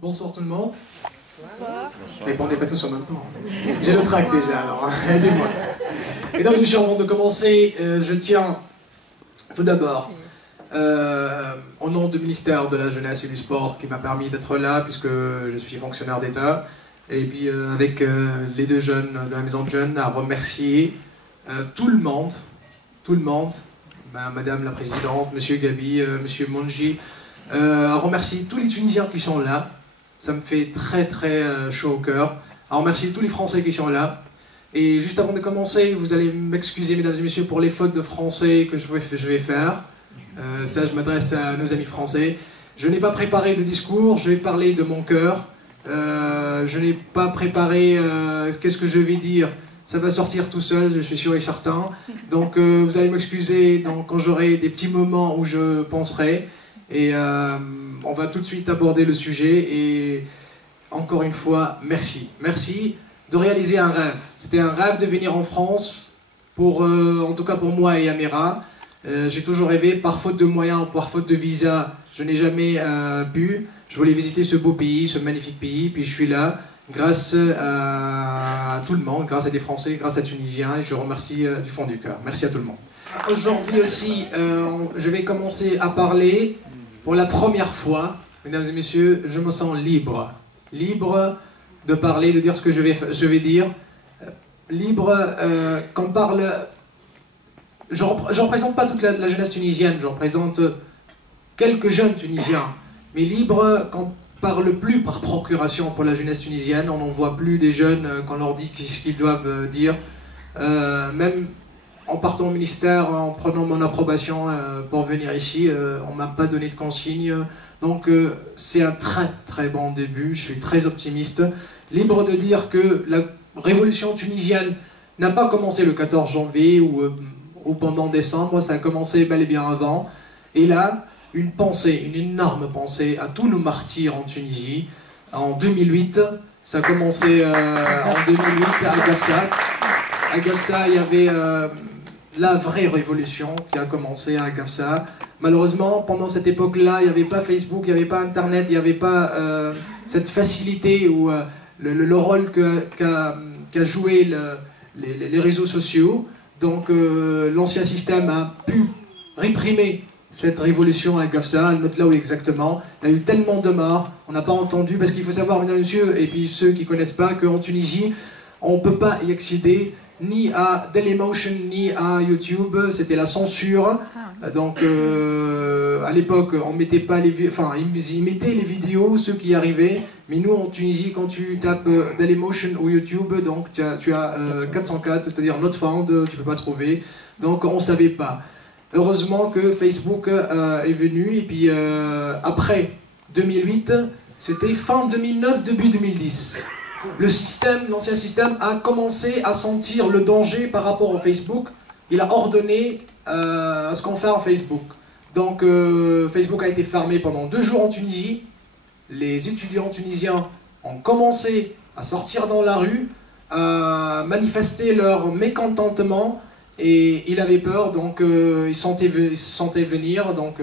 Bonsoir tout le monde. Bonsoir. Répondez pas tous en même temps. J'ai le trac déjà, alors aidez-moi. Mesdames et messieurs, avant de commencer, je tiens tout d'abord, au nom du ministère de la Jeunesse et du Sport qui m'a permis d'être là, puisque je suis fonctionnaire d'État, et puis avec les deux jeunes de la maison de jeunes, à remercier tout le monde, Madame la Présidente, Monsieur Gabi, Monsieur Monji, à remercier tous les Tunisiens qui sont là. Ça me fait très très chaud au cœur. À remercier tous les Français qui sont là. Et juste avant de commencer, vous allez m'excuser, mesdames et messieurs, pour les fautes de français que je vais faire. Ça, je m'adresse à nos amis français. Je n'ai pas préparé de discours, je vais parler de mon cœur. Je n'ai pas préparé qu'est-ce que je vais dire. Ça va sortir tout seul, je suis sûr et certain. Donc vous allez m'excuser quand j'aurai des petits moments où je penserai. Et on va tout de suite aborder le sujet. Et encore une fois, merci. Merci de réaliser un rêve. C'était un rêve de venir en France, en tout cas pour moi et Amira. J'ai toujours rêvé, par faute de moyens, par faute de visa, je n'ai jamais pu. Je voulais visiter ce beau pays, ce magnifique pays, puis je suis là, grâce à tout le monde, grâce à des Français, grâce à Tunisiens, et je remercie du fond du cœur. Merci à tout le monde. Aujourd'hui aussi, je vais commencer à parler pour la première fois, mesdames et messieurs, je me sens libre. Libre de parler, de dire ce que je vais dire. Libre qu'on parle... Je ne représente pas toute la jeunesse tunisienne, je représente quelques jeunes Tunisiens. Mais libre qu'on parle plus par procuration pour la jeunesse tunisienne. On n'en voit plus des jeunes qu'on leur dit ce qu'ils doivent dire. Même en partant au ministère, en prenant mon approbation pour venir ici, on ne m'a pas donné de consigne. Donc c'est un très très bon début, je suis très optimiste. Libre de dire que la révolution tunisienne n'a pas commencé le 14 janvier ou pendant décembre, ça a commencé bel et bien avant. Et là, une énorme pensée à tous nos martyrs en Tunisie. En 2008, ça a commencé en 2008 à Gafsa. À Gafsa, il y avait la vraie révolution qui a commencé à Gafsa. Malheureusement, pendant cette époque-là, il n'y avait pas Facebook, il n'y avait pas Internet, il n'y avait pas cette facilité ou le rôle qu'a joué les réseaux sociaux. Donc l'ancien système a pu réprimer cette révolution à Gafsa, note là où exactement. Il y a eu tellement de morts, on n'a pas entendu, parce qu'il faut savoir, mesdames et messieurs, et puis ceux qui ne connaissent pas, qu'en Tunisie, on ne peut pas y accéder ni à Dailymotion, ni à YouTube, c'était la censure. Donc à l'époque, on mettait pas ils mettaient les vidéos, ceux qui y arrivaient, mais nous en Tunisie, quand tu tapes Dailymotion ou YouTube, donc tu as 404, c'est-à-dire not found, tu peux pas trouver, donc on savait pas. Heureusement que Facebook est venu, et puis après 2008, c'était fin 2009, début 2010. L'ancien système a commencé à sentir le danger par rapport au Facebook. Il a ordonné ce qu'on fait en Facebook. Donc Facebook a été fermé pendant 2 jours en Tunisie. Les étudiants tunisiens ont commencé à sortir dans la rue, à manifester leur mécontentement, et il avait peur, donc il sentait venir donc,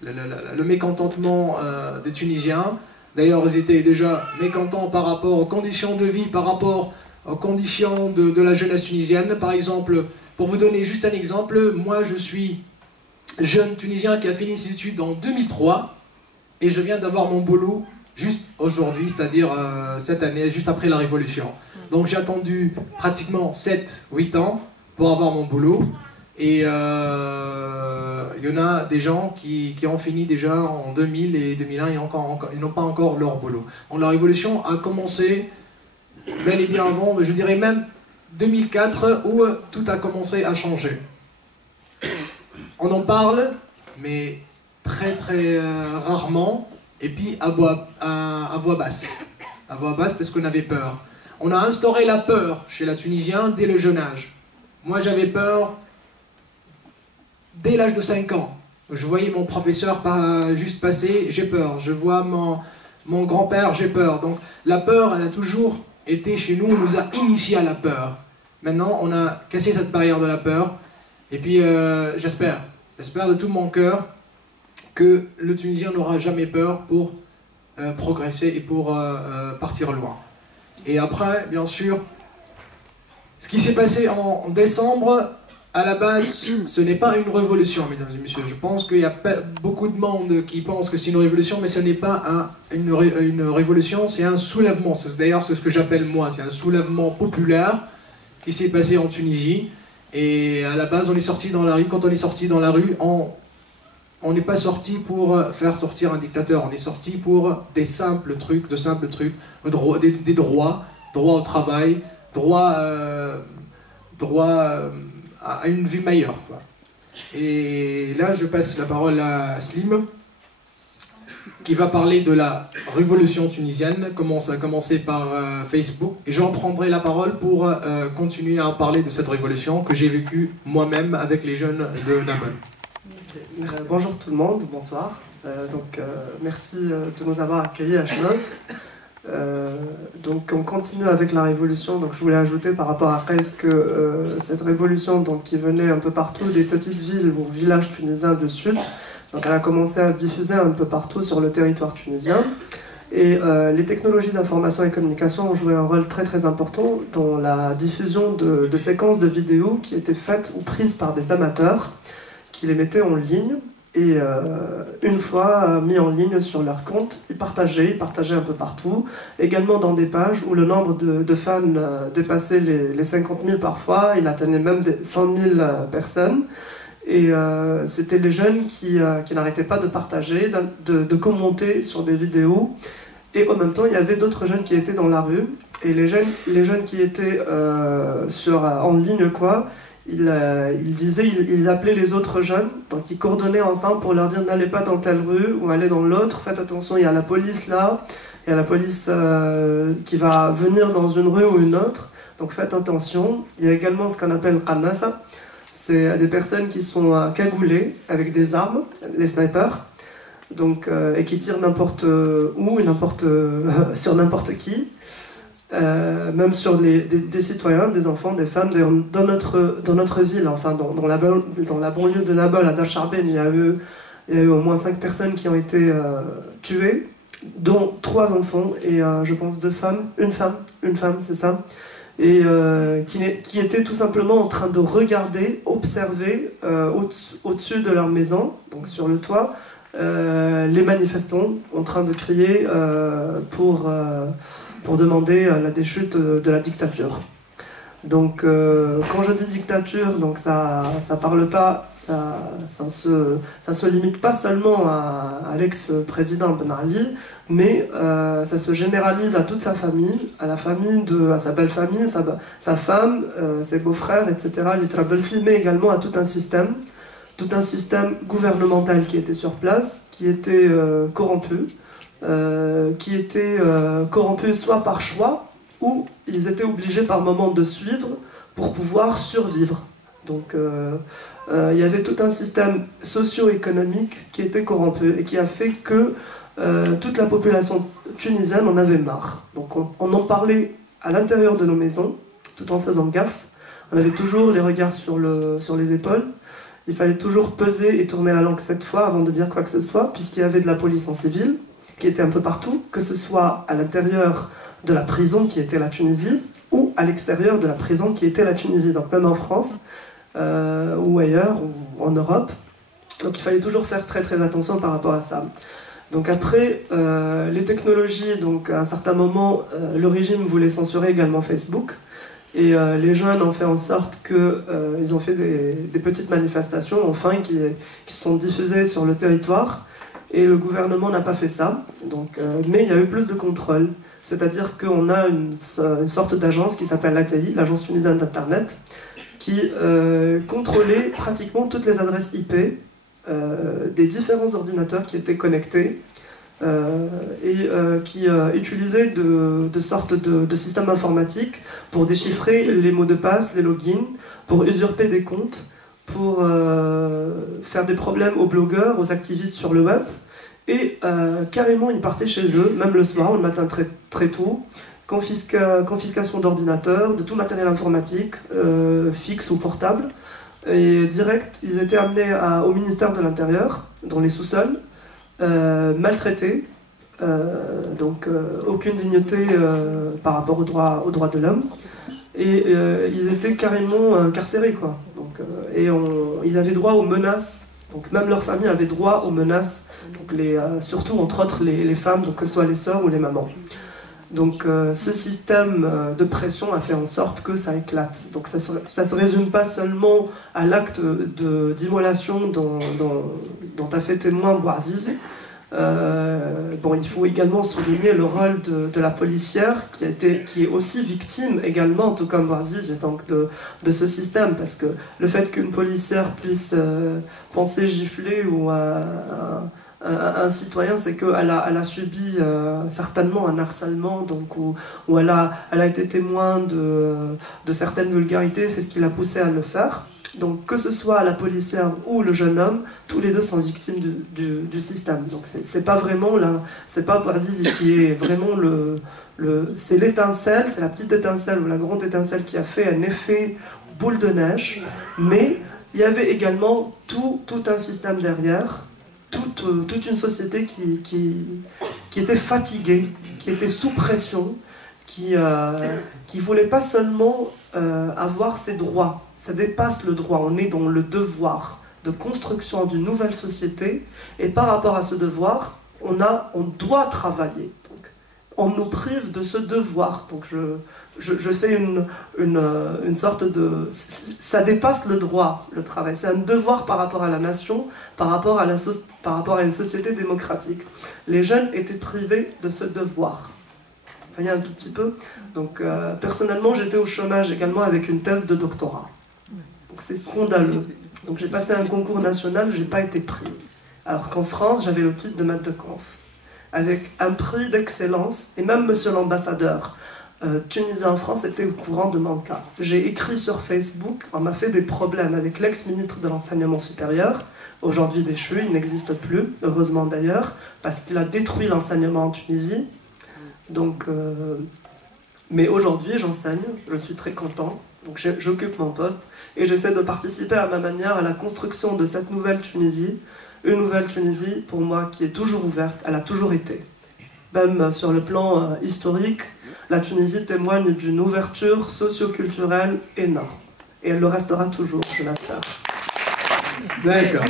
le mécontentement des Tunisiens. D'ailleurs, ils étaient déjà mécontents par rapport aux conditions de vie, par rapport aux conditions de la jeunesse tunisienne. Par exemple, pour vous donner juste un exemple, moi je suis jeune Tunisien qui a fini ses études en 2003 et je viens d'avoir mon boulot juste aujourd'hui, c'est-à-dire cette année, juste après la Révolution. Donc j'ai attendu pratiquement 7-8 ans pour avoir mon boulot. Et il y en a des gens qui ont fini déjà en 2000 et 2001 et ils n'ont pas encore leur boulot. Donc la révolution a commencé bel et bien avant, je dirais même 2004, où tout a commencé à changer. On en parle, mais très très rarement, et puis à voix basse. À voix basse parce qu'on avait peur. On a instauré la peur chez la Tunisien dès le jeune âge. Moi j'avais peur dès l'âge de 5 ans. Je voyais mon professeur juste passer, j'ai peur. Je vois mon grand-père, j'ai peur. Donc la peur, elle a toujours été chez nous, on nous a initiés à la peur. Maintenant, on a cassé cette barrière de la peur. Et puis j'espère de tout mon cœur que le Tunisien n'aura jamais peur pour progresser et pour partir loin. Et après, bien sûr, ce qui s'est passé en décembre, à la base, ce n'est pas une révolution, mesdames et messieurs. Je pense qu'il y a beaucoup de monde qui pense que c'est une révolution, mais ce n'est pas une révolution, c'est un soulèvement. D'ailleurs, c'est ce que j'appelle moi, c'est un soulèvement populaire qui s'est passé en Tunisie. Et à la base, on est sorti dans la rue. Quand on est sorti dans la rue, on n'est pas sorti pour faire sortir un dictateur. On est sorti pour des simples trucs, des droits au travail, droit à une vie meilleure, quoi. Et là, je passe la parole à Slim, qui va parler de la révolution tunisienne, comment ça a commencé par Facebook. Et j'en prendrai la parole pour continuer à parler de cette révolution que j'ai vécue moi-même avec les jeunes de Nabol. Bonjour tout le monde, bonsoir. Merci de nous avoir accueillis à Chenov. Donc on continue avec la révolution. Donc je voulais ajouter par rapport à Kais que cette révolution donc, qui venait un peu partout des petites villes ou villages tunisiens du sud, donc elle a commencé à se diffuser un peu partout sur le territoire tunisien. Et les technologies d'information et communication ont joué un rôle très très important dans la diffusion de séquences de vidéos qui étaient faites ou prises par des amateurs qui les mettaient en ligne. Et une fois mis en ligne sur leur compte, ils partageaient un peu partout, également dans des pages où le nombre de fans dépassait les 50 000 parfois, il atteignait même 100 000 personnes. Et c'était les jeunes qui n'arrêtaient pas de partager, de commenter sur des vidéos. Et en même temps, il y avait d'autres jeunes qui étaient dans la rue. Et les jeunes qui étaient en ligne, quoi, ils appelaient les autres jeunes, donc ils coordonnaient ensemble pour leur dire n'allez pas dans telle rue ou allez dans l'autre, faites attention, il y a la police là, il y a la police qui va venir dans une rue ou une autre, donc faites attention. Il y a également ce qu'on appelle Qannasa, c'est des personnes qui sont cagoulées avec des armes, les snipers, donc, et qui tirent n'importe où, sur n'importe qui. Même sur des citoyens, des enfants, des femmes, dans notre ville, enfin dans la banlieue de Nabol, à Darcharben, il y a eu au moins 5 personnes qui ont été tuées, dont 3 enfants et je pense 2 femmes, une femme, c'est ça, et qui étaient tout simplement en train de regarder, observer au-dessus de leur maison, donc sur le toit, les manifestants en train de crier pour demander la déchute de la dictature. Donc, quand je dis dictature, donc ça parle pas, ça se limite pas seulement à l'ex-président Ben Ali, mais ça se généralise à toute sa famille, à sa belle famille, sa femme, ses beaux-frères, etc., les Trabelsi, mais également à tout un système gouvernemental qui était sur place, qui était corrompu, corrompus soit par choix, ou ils étaient obligés par moment de suivre pour pouvoir survivre. Donc il y avait tout un système socio-économique qui était corrompu et qui a fait que toute la population tunisienne en avait marre. Donc on en parlait à l'intérieur de nos maisons, tout en faisant gaffe. On avait toujours les regards sur les épaules. Il fallait toujours peser et tourner la langue 7 fois avant de dire quoi que ce soit, puisqu'il y avait de la police en civil, qui était un peu partout, que ce soit à l'intérieur de la prison qui était la Tunisie, ou à l'extérieur de la prison qui était la Tunisie, donc même en France, ou ailleurs, ou en Europe. Donc il fallait toujours faire très très attention par rapport à ça. Donc après, les technologies, donc à un certain moment, le régime voulait censurer également Facebook, et les jeunes ont fait en sorte qu'ils ont fait des petites manifestations, enfin, qui sont diffusées sur le territoire. Et le gouvernement n'a pas fait ça, donc, mais il y a eu plus de contrôle. C'est-à-dire qu'on a une sorte d'agence qui s'appelle l'ATI, l'Agence tunisienne d'Internet, qui contrôlait pratiquement toutes les adresses IP des différents ordinateurs qui étaient connectés et qui utilisaient de sortes de systèmes informatiques pour déchiffrer les mots de passe, les logins, pour usurper des comptes, pour faire des problèmes aux blogueurs, aux activistes sur le web. Et carrément, ils partaient chez eux, même le soir, le matin très, très tôt, confiscation d'ordinateurs, de tout matériel informatique, fixe ou portable. Et direct, ils étaient amenés au ministère de l'Intérieur, dans les sous-sols, maltraités, aucune dignité par rapport aux droits de l'homme. Et ils étaient carrément incarcérés, quoi. Donc, ils avaient droit aux menaces. Donc même leur famille avait droit aux menaces, donc surtout entre autres les femmes, donc que ce soit les sœurs ou les mamans. Donc ce système de pression a fait en sorte que ça éclate. Donc ça se résume pas seulement à l'acte d'immolation dont a fait témoin Bouazizi. Il faut également souligner le rôle de la policière qui est aussi victime également, tout comme Bouazizi, donc de ce système, parce que le fait qu'une policière puisse penser gifler ou un citoyen, c'est qu'elle a subi certainement un harcèlement, donc, où elle a été témoin de certaines vulgarités, c'est ce qui l'a poussé à le faire. Donc que ce soit la policière ou le jeune homme, tous les deux sont victimes du système. Donc c'est pas vraiment c'est pas Bouazizi qui est vraiment c'est l'étincelle, c'est la petite étincelle ou la grande étincelle qui a fait un effet boule de neige, mais il y avait également tout un système derrière, toute une société qui était fatiguée, qui était sous pression, qui voulait pas seulement avoir ses droits. Ça dépasse le droit, on est dans le devoir de construction d'une nouvelle société, et par rapport à ce devoir, on doit travailler. Donc, on nous prive de ce devoir. Donc je fais une sorte de... Ça dépasse le droit, le travail. C'est un devoir par rapport à la nation, par rapport à une société démocratique. Les jeunes étaient privés de ce devoir. Vous voyez un tout petit peu. Donc personnellement, j'étais au chômage également avec une thèse de doctorat. Donc c'est scandaleux. Donc j'ai passé un concours national, je n'ai pas été pris. Alors qu'en France, j'avais le titre de maître de conf, avec un prix d'excellence, et même monsieur l'ambassadeur tunisien en France était au courant de mon cas. J'ai écrit sur Facebook, on m'a fait des problèmes avec l'ex-ministre de l'enseignement supérieur, aujourd'hui déchu, il n'existe plus, heureusement d'ailleurs, parce qu'il a détruit l'enseignement en Tunisie. Donc, mais aujourd'hui j'enseigne, je suis très content, donc j'occupe mon poste et j'essaie de participer à ma manière à la construction de cette nouvelle Tunisie, une nouvelle Tunisie pour moi qui est toujours ouverte, elle a toujours été. Même sur le plan historique, la Tunisie témoigne d'une ouverture socio-culturelle énorme et elle le restera toujours, je l'espère. D'accord.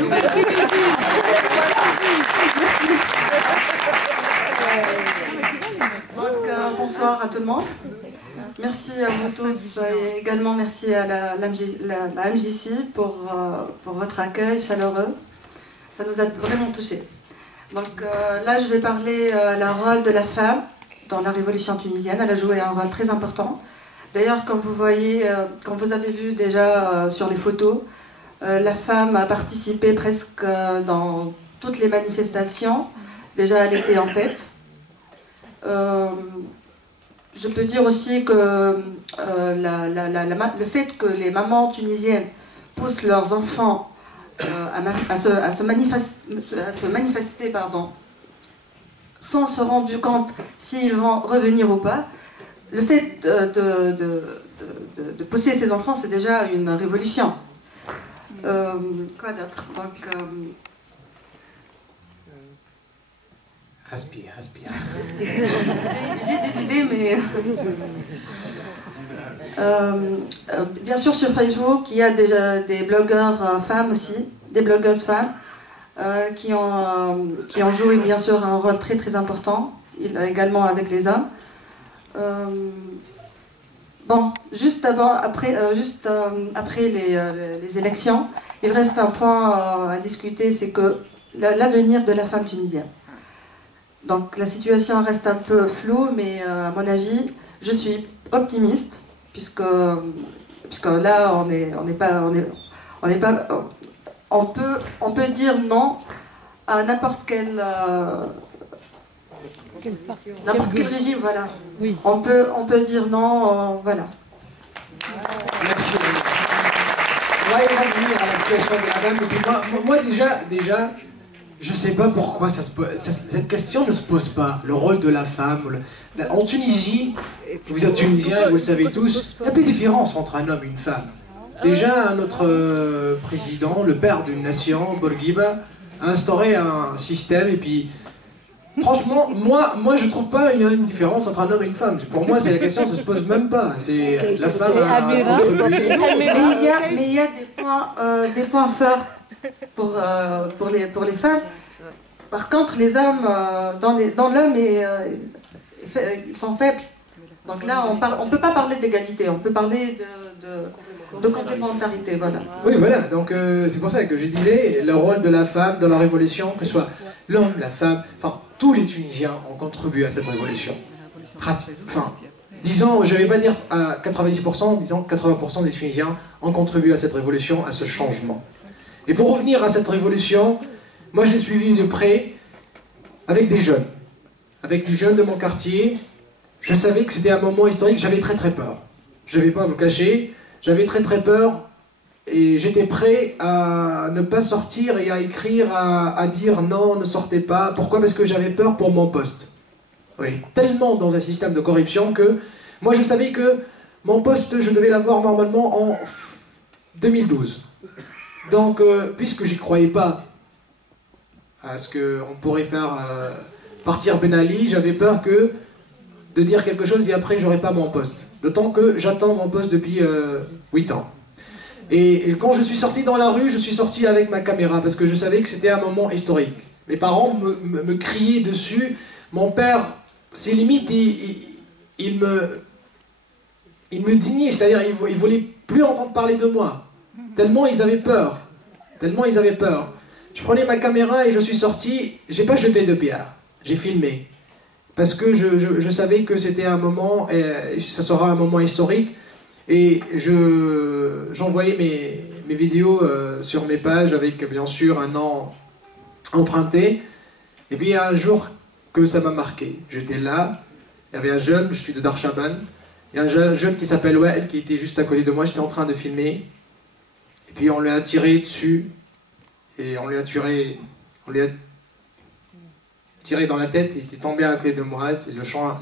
Bonsoir à tout le monde. Merci à vous tous et également merci à la MJC pour votre accueil chaleureux. Ça nous a vraiment touchés. Donc là, je vais parler du rôle de la femme dans la révolution tunisienne. Elle a joué un rôle très important. D'ailleurs, comme vous voyez, comme vous avez vu déjà sur les photos, la femme a participé presque dans toutes les manifestations. Déjà, elle était en tête. Je peux dire aussi que le fait que les mamans tunisiennes poussent leurs enfants à se manifester, sans se rendre compte s'ils vont revenir ou pas, le fait de pousser ces enfants, c'est déjà une révolution. Quoi d'autre? Respire, respire. J'ai des idées, mais... bien sûr, sur Facebook, il y a déjà des blogueurs femmes aussi, des blogueuses femmes, qui ont joué bien sûr un rôle très très important, également avec les hommes. Bon, juste après les élections, il reste un point à discuter, c'est que l'avenir de la femme tunisienne. Donc la situation reste un peu floue, mais à mon avis, je suis optimiste, puisque là on peut dire non à n'importe quel régime, voilà. Oui. On peut dire non, voilà. Merci. On va y revenir à la situation de la femme. Et puis moi déjà, je ne sais pas pourquoi cette question ne se pose pas. Le rôle de la femme. En Tunisie, vous êtes tunisien, vous le savez tous, il y a peu de différence entre un homme et une femme. Déjà, notre président, le père d'une nation, Bourguiba, a instauré un système et puis Franchement, moi je trouve pas une différence entre un homme et une femme. Pour moi, c'est la question, ça se pose même pas. C'est la femme a contribué. Mais il y a des points forts pour les femmes. Par contre, les hommes, dans l'homme, ils sont faibles. Donc là, on peut pas parler d'égalité, on peut parler de complémentarité, voilà. Oui, voilà, donc c'est pour ça que je disais, le rôle de la femme dans la révolution, que ce soit l'homme, la femme, enfin, tous les Tunisiens ont contribué à cette révolution. Enfin, disons, je ne vais pas dire à 90%, disons 80% des Tunisiens ont contribué à cette révolution, à ce changement. Et pour revenir à cette révolution, moi je l'ai suivi de près avec des jeunes de mon quartier. Je savais que c'était un moment historique, j'avais très peur. Je ne vais pas vous cacher, j'avais très peur et j'étais prêt à ne pas sortir et à écrire, à dire non, ne sortez pas. Pourquoi? Parce que j'avais peur pour mon poste. Oui, tellement dans un système de corruption que moi je savais que mon poste, je devais l'avoir normalement en 2012. Donc, puisque j'y croyais pas à ce qu'on pourrait faire partir Ben Ali, j'avais peur de dire quelque chose et après j'aurais pas mon poste. D'autant que j'attends mon poste depuis 8 ans. Et quand je suis sorti dans la rue, je suis sorti avec ma caméra parce que je savais que c'était un moment historique. Mes parents me criaient dessus. Mon père, c'est limite, il me dignait, c'est-à-dire il voulait plus entendre parler de moi. Tellement ils avaient peur. Tellement ils avaient peur. Je prenais ma caméra et je suis sorti. J'ai pas jeté de pierre. J'ai filmé. Parce que je savais que c'était un moment, et ça sera un moment historique. Et j'envoyais mes vidéos sur mes pages avec bien sûr un nom emprunté. Et puis il y a un jour que ça m'a marqué. J'étais là, il y avait un jeune, je suis de Darchaban, il y a un jeune qui s'appelle Wael qui était juste à côté de moi, j'étais en train de filmer. Et puis on lui a tiré dessus, et on lui a tiré dans la tête, il était tombé à côté de moi,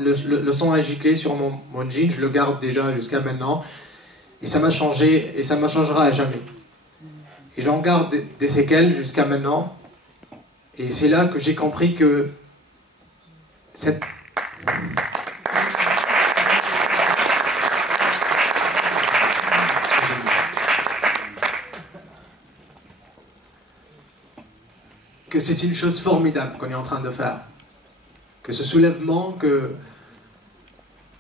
le sang a giclé sur mon jean, je le garde déjà jusqu'à maintenant, et ça m'a changé, et ça me changera à jamais. Et j'en garde des séquelles jusqu'à maintenant, et c'est là que j'ai compris que que c'est une chose formidable qu'on est en train de faire. Que ce soulèvement,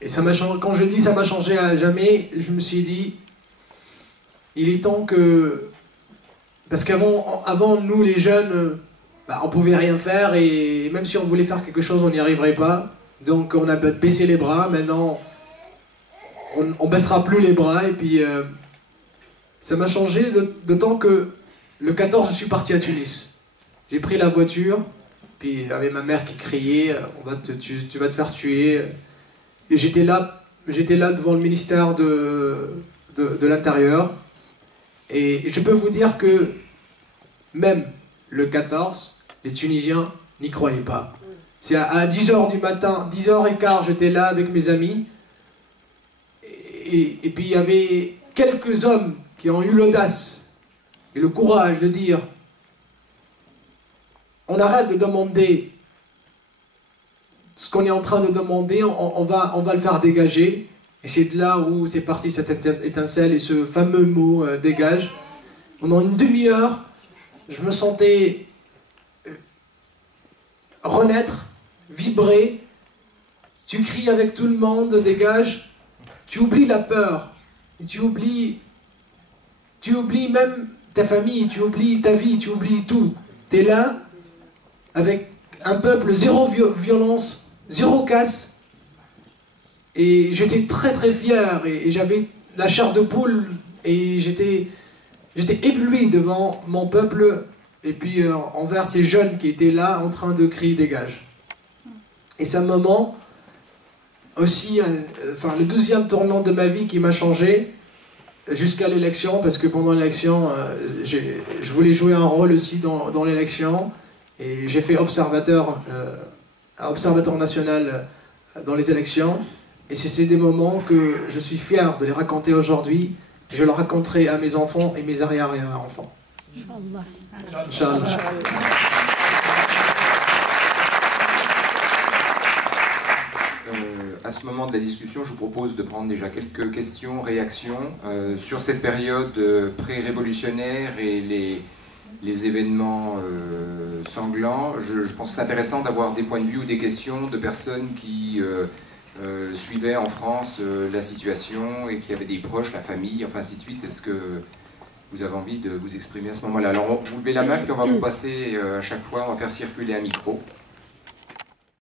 et ça m'a changé, quand je dis ça m'a changé à jamais, je me suis dit, il est temps que... Parce qu'avant, nous les jeunes, on pouvait rien faire, et même si on voulait faire quelque chose, on n'y arriverait pas. Donc on a baissé les bras, maintenant on baissera plus les bras, et puis ça m'a changé d'autant que le 14, je suis parti à Tunis. J'ai pris la voiture, puis il y avait ma mère qui criait tu vas te faire tuer. Et j'étais là devant le ministère de l'Intérieur. Et je peux vous dire que même le 14, les Tunisiens n'y croyaient pas. C'est à 10h du matin, 10h15, j'étais là avec mes amis. Et puis il y avait quelques hommes qui ont eu l'audace et le courage de dire: on arrête de demander ce qu'on est en train de demander, on va le faire dégager. Et c'est de là où c'est parti cette étincelle et ce fameux mot dégage. Pendant une demi-heure, je me sentais renaître, vibrer. Tu cries avec tout le monde, dégage. Tu oublies la peur. Et tu oublies même ta famille, tu oublies ta vie, tu oublies tout. Tu es là avec un peuple, zéro violence, zéro casse. Et j'étais très fier, et j'avais la chair de poule, et j'étais ébloui devant mon peuple, et puis envers ces jeunes qui étaient là en train de crier dégage. Et c'est un moment aussi, le 12e tournant de ma vie qui m'a changé, jusqu'à l'élection, parce que pendant l'élection, je voulais jouer un rôle aussi dans l'élection. Et j'ai fait observateur national dans les élections. Et c'est des moments que je suis fier de les raconter aujourd'hui. Je le raconterai à mes enfants et mes arrière-enfants. Inch'Allah. ce moment de la discussion, je vous propose de prendre déjà quelques questions, réactions sur cette période pré-révolutionnaire et les événements sanglants. Je pense que c'est intéressant d'avoir des points de vue ou des questions de personnes qui suivaient en France la situation et qui avaient des proches, la famille, enfin ainsi de suite. Est-ce que vous avez envie de vous exprimer à ce moment-là? Alors vous levez la main, puis on va vous passer à chaque fois, on va faire circuler un micro.